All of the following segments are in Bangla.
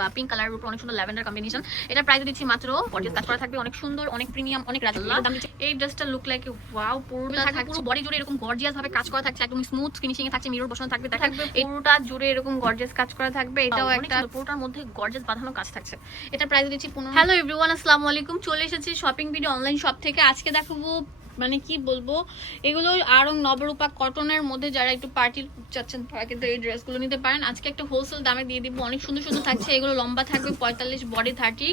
বা পিঙ্ক কালারের উপর অনেক সুন্দর ল্যাভেন্ডার কম্বিনেশন এটা প্রাইস দিচ্ছি মাত্র গর্জিয়াস কাজ করা থাকবে অনেক সুন্দর অনেক প্রিমিয়াম অনেক রাজল্লা এই ড্রেসটা লুক লাইক ওয়াও পুরোটা থাকবে পুরো বডি জুড়ে এরকম গর্জিয়াস ভাবে কাজ করা থাকছে একদম স্মুথ ফিনিশিং এ থাকছে মিরর বসানো থাকবে থাকবে পুরোটা জুড়ে এরকম গর্জিয়াস কাজ করা থাকবে এটাও একটা পুরোটার মধ্যে গর্জিয়াস বাঁধানো কাজ থাকছে। এটা প্রাইস দিচ্ছি হ্যালো এভরিওয়ান আসসালামু আলাইকুম চলে এসেছি শপিং ভিডিও অনলাইন শপ থেকে। আজকে দেখাবো মানে কি বলব, এগুলো আরং নবরূপা কটনের মধ্যে যারা একটু পার্টি চাচ্ছেন তারা কিন্তু এই ড্রেসগুলো নিতে পারেন। আজকে একটা হোলসেল দামে দিয়ে দিব, অনেক সুন্দর সুন্দর থাকছে, এগুলো লম্বা থাকবে পঁয়তাল্লিশ বডি থার্টি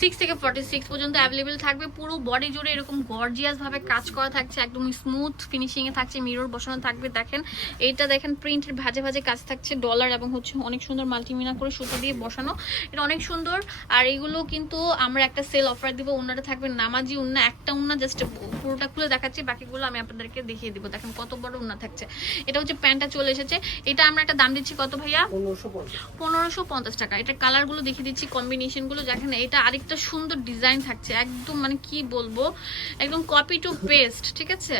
সিক্স থেকে ফর্টি সিক্স পর্যন্ত অ্যাভেলেবেল থাকবে। পুরো বডি জুড়ে এরকম গর্জিয়াস ভাবে কাজ করা থাকছে, একদম স্মুথ ফিনিশিং এ থাকছে মিরর বসানো থাকবে, দেখেন। এইটা দেখেন প্রিন্টের ভাজে ভাজে কাজ থাকছে ডলার এবং হচ্ছে অনেক সুন্দর মাল্টিমিনা করে সুতো দিয়ে বসানো। এটা অনেক সুন্দর। আর এগুলো কিন্তু আমরা একটা সেল অফার দিব উন্নাটা থাকবে নামাজি উন্না, একটা উন্না জাস্ট পুরোটা খুলে দেখাচ্ছি বাকিগুলো আমি আপনাদেরকে দেখিয়ে দিব। দেখেন কত বড় উন্না থাকছে। এটা হচ্ছে প্যান্টটা চলে এসেছে। এটা আমরা একটা দাম দিচ্ছি কত ভাইয়া? পনেরোশো পঞ্চাশ। টাকা। এটা কালারগুলো দেখিয়ে দিচ্ছি কম্বিনেশনগুলো দেখেন এটা আরেকটা সুন্দর ডিজাইন থাকছে। একদম মানে কি বলব? একদম কপি টু পেস্ট ঠিক আছে?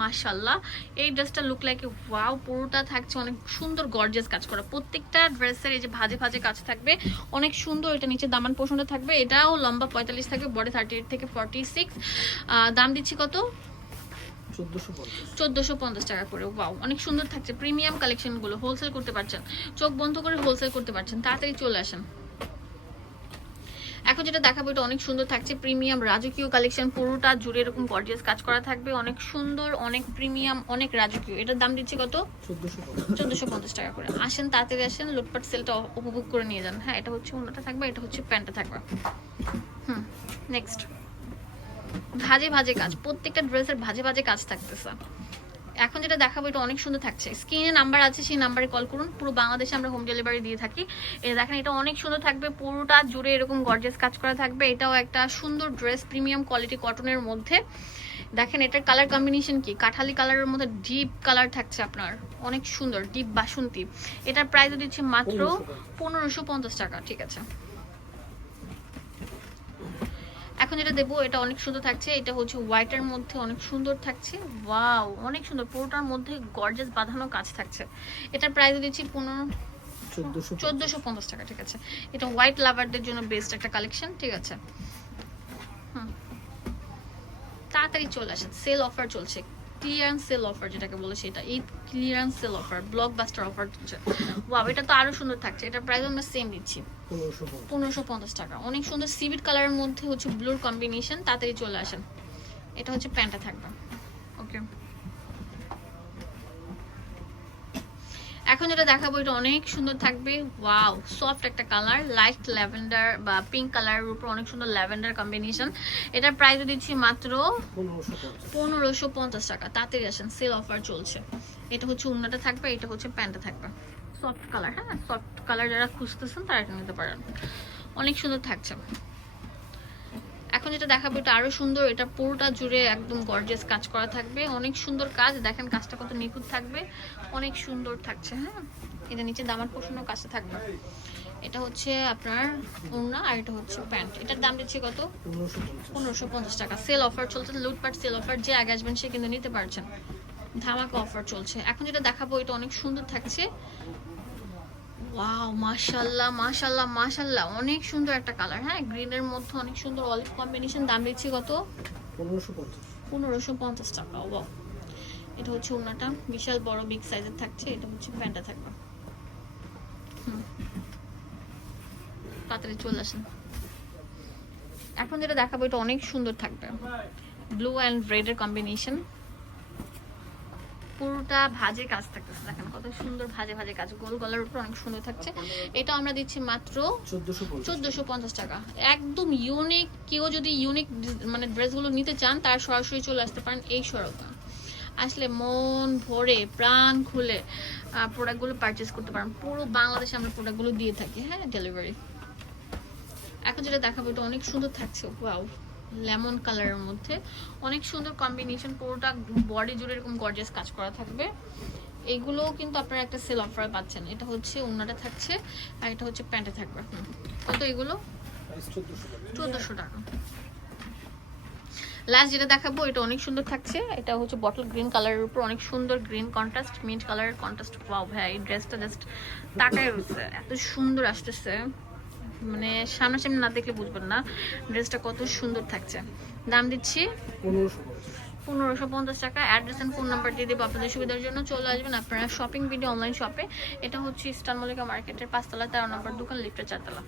মাশাল্লাহ এই ড্রেসটা লুক লাইক ওয়াও পুরোটা থাকছে অনেক সুন্দর গর্জিয়াস কাজ করা। প্রত্যেকটা ড্রেসের এই যে ভাজে ভাজে কাজ থাকবে অনেক সুন্দর এটা নিচে দামান পোষণটা থাকবে। এটাও লম্বা পঁয়তাল্লিশ থাকবে বডি থার্টি এইট থেকে ফর্টি সিক্স দাম দিচ্ছি কত? চোদ্দোশো পঞ্চাশ। টাকা করে ওয়াও অনেক সুন্দর থাকছে। প্রিমিয়াম কালেকশনগুলো হোলসেল করতে পারছেন চোখ বন্ধ করে হোলসেল করতে পারছেন। তাড়াতাড়ি চলে আসেন। এখন যেটা দেখাবো এটা অনেক সুন্দর থাকছে। প্রিমিয়াম রাজকীয় কালেকশন পুরোটা জুড়ে এরকম গর্জিয়াস কাজ করা থাকবে। অনেক সুন্দর অনেক প্রিমিয়াম অনেক রাজকীয়। এটার দাম দিচ্ছি কত? চোদ্দশো পঞ্চাশ। টাকা করে। আসেন তাড়াতাড়ি আসেন লুটপাট সেলটা উপভোগ করে নিয়ে যান। হ্যাঁ এটা হচ্ছে অন্যটা থাকবে এটা হচ্ছে প্যান্টটা থাকবে। হুম নেক্সট ভাজে ভাজে কাজ। প্রত্যেকটা ড্রেসের ভাজে ভাজে কাজ থাকতেছে। এখন যেটা দেখাবো এটা অনেক সুন্দর থাকছে। স্ক্রিনে নাম্বার আছে সেই নাম্বারে কল করুন। পুরো বাংলাদেশে আমরা হোম ডেলিভারি দিয়ে থাকি। এটা দেখেন এটা অনেক সুন্দর থাকবে। পুরোটা জুড়ে এরকম গর্জেস কাজ করা থাকবে। এটাও একটা সুন্দর ড্রেস প্রিমিয়াম কোয়ালিটি কটনের মধ্যে। দেখেন এটার কালার কম্বিনেশন কি? কাঠালি কালারের মধ্যে ডিপ কালার থাকছে আপনার। অনেক সুন্দর ডিপ বাসন্তী। এটার প্রাইস দিচ্ছে মাত্র পনেরোশো পঞ্চাশ টাকা ঠিক আছে। এখন যেটা দেবো এটা অনেক সুন্দর থাকছে। এটা হচ্ছে হোয়াইটের মধ্যে অনেক সুন্দর থাকছে। ওয়াও অনেক সুন্দর। পুরোটার মধ্যে গর্জেস বাঁধানো কাজ থাকছে। এটার প্রাইস দিচ্ছি পনেরো চোদ্দোশো পঞ্চাশ। টাকা ঠিক আছে। এটা হোয়াইট লাভারদের জন্য বেস্ট একটা কালেকশন ঠিক আছে। তাড়াতাড়ি চলে আসে সেল অফার চলছে। ক্লিয়ারেন্স সেল অফার যেটাকে বলে সেটা। এই clearance sale offer blockbuster offer wow এটা তো আরও সুন্দর থাকছে। এটা প্রাইস আমরা সেম দিচ্ছি। পনেরোশো পঞ্চাশ। টাকা। অনেক সুন্দর সিভিট কালারের মধ্যে হচ্ছে ব্লুর কম্বিনেশন তাড়াতাড়ি চলে আসেন। এটা হচ্ছে প্যান্টটা থাকবে। ওকে এখন যেটা দেখাবো, এটা অনেক সুন্দর থাকবে। ওয়াও সফট একটা কালার লাইট ল্যাভেন্ডার বা পিঙ্ক কালারের উপর অনেক সুন্দর ল্যাভেন্ডার কম্বিনেশন এটার প্রাইস দিচ্ছি মাত্র পনেরোশো পঞ্চাশ টাকা। তাড়াতাড়ি আসেন সেল অফার চলছে। এটা হচ্ছে উন্নাটা থাকবে, এটা হচ্ছে প্যান্টটা থাকবে। সফট কালার হ্যাঁ? সফট কালার যারা খুঁজতেছেন, তারা এটা নিতে পারেন। অনেক সুন্দর থাকছে। এখন যেটা দেখাবো, এটা আরও সুন্দর, এটা পুরোটা জুড়ে একদম গর্জিয়াস কাজ করা থাকবে। অনেক সুন্দর কাজ, দেখেন কাজটা কত নিখুঁত থাকবে। অনেক সুন্দর থাকছে হ্যাঁ? এটা নিচে দামার পোষণও কাজটা থাকবে। এটা হচ্ছে আপনার ওড়না আর এটা হচ্ছে প্যান্ট। এটার দাম দিচ্ছি কত? পনেরোশো পঞ্চাশ টাকা। সেল অফার চলছে, লুটপাট সেল অফার যে আগে আসবেন সে কিন্তু নিতে পারছেন। ধামাকা অফার চলছে। এখন যেটা দেখাবো, এটা অনেক সুন্দর থাকছে। ওয়াও মাশাল্লাহ মাশাল্লাহ মাশাল্লাহ। অনেক সুন্দর একটা কালার হ্যাঁ? গ্রিনের মধ্যে অনেক সুন্দর অলিভ কম্বিনেশন দাম দিচ্ছি কত? পনেরোশো পঞ্চাশ। টাকা ওয়াও এটা হচ্ছে ওনাটা বিশাল বড় বিগ সাইজের থাকছে এটা হচ্ছে প্যান্টটা থাকবে। তাড়াতাড়ি চলে আসেন। এখন যেটা দেখাবো এটা অনেক সুন্দর থাকবে। ব্লু অ্যান্ড রেডের কম্বিনেশন পুরোটা ভাজে কাজ থাকতেছে। দেখেন কত সুন্দর ভাজে ভাজে কাজ। গোল গলার উপর অনেক সুন্দর থাকছে। এটা আমরা দিচ্ছি মাত্র চোদ্দশো পঞ্চাশ টাকা। একদম ইউনিক কেউ যদি ইউনিক মানে ড্রেসগুলো নিতে চান তার সরাসরি চলে আসতে পারেন এই সড়কে। আসলে মন ভরে প্রাণ খুলে প্রোডাক্টগুলো পারচেস করতে পারেন। পুরো বাংলাদেশে আমরা প্রোডাক্টগুলো দিয়ে থাকি হ্যাঁ ডেলিভারি এখন যেটা দেখাবো এটা অনেক সুন্দর থাকছে। ওয়াও লেমন কালারের মধ্যে। অনেক সুন্দর কম্বিনেশন পুরোটা বডি জুড়ে এরকম গর্জিয়াস কাজ করা থাকবে। এইগুলোও কিন্তু আপনারা একটা সেল অফার পাচ্ছেন। এটা হচ্ছে ওনাটা থাকছে আর এটা হচ্ছে প্যান্টে থাকবে কত এগুলো? চোদ্দশো টাকা। লাস্ট যেটা দেখাবো এটা অনেক সুন্দর থাকছে। এটা হচ্ছে বটল গ্রিন কালারের উপর অনেক সুন্দর গ্রিন কন্ট্রাস্ট মিন্ট কালারের কন্ট্রাস্ট পাও ভাই এই ড্রেসটা জাস্ট তাকায় রয়েছে। এত সুন্দর আসতেছে। মানে সামনাসামনি না দেখলে বুঝবেন না ড্রেসটা কত সুন্দর থাকছে। দাম দিচ্ছি পনেরোশো পঞ্চাশ। টাকা। অ্যাড্রেস অ্যান্ড ফোন নাম্বার দিয়ে দেবো আপনাদের সুবিধার জন্য। চলে আসবেন আপনারা শপিং ভিডিও অনলাইন শপে এটা হচ্ছে ইস্টার্ন মল্লিকা মার্কেটের পাঁচতলা তেরো নম্বর দোকান লিফটের চারতলা।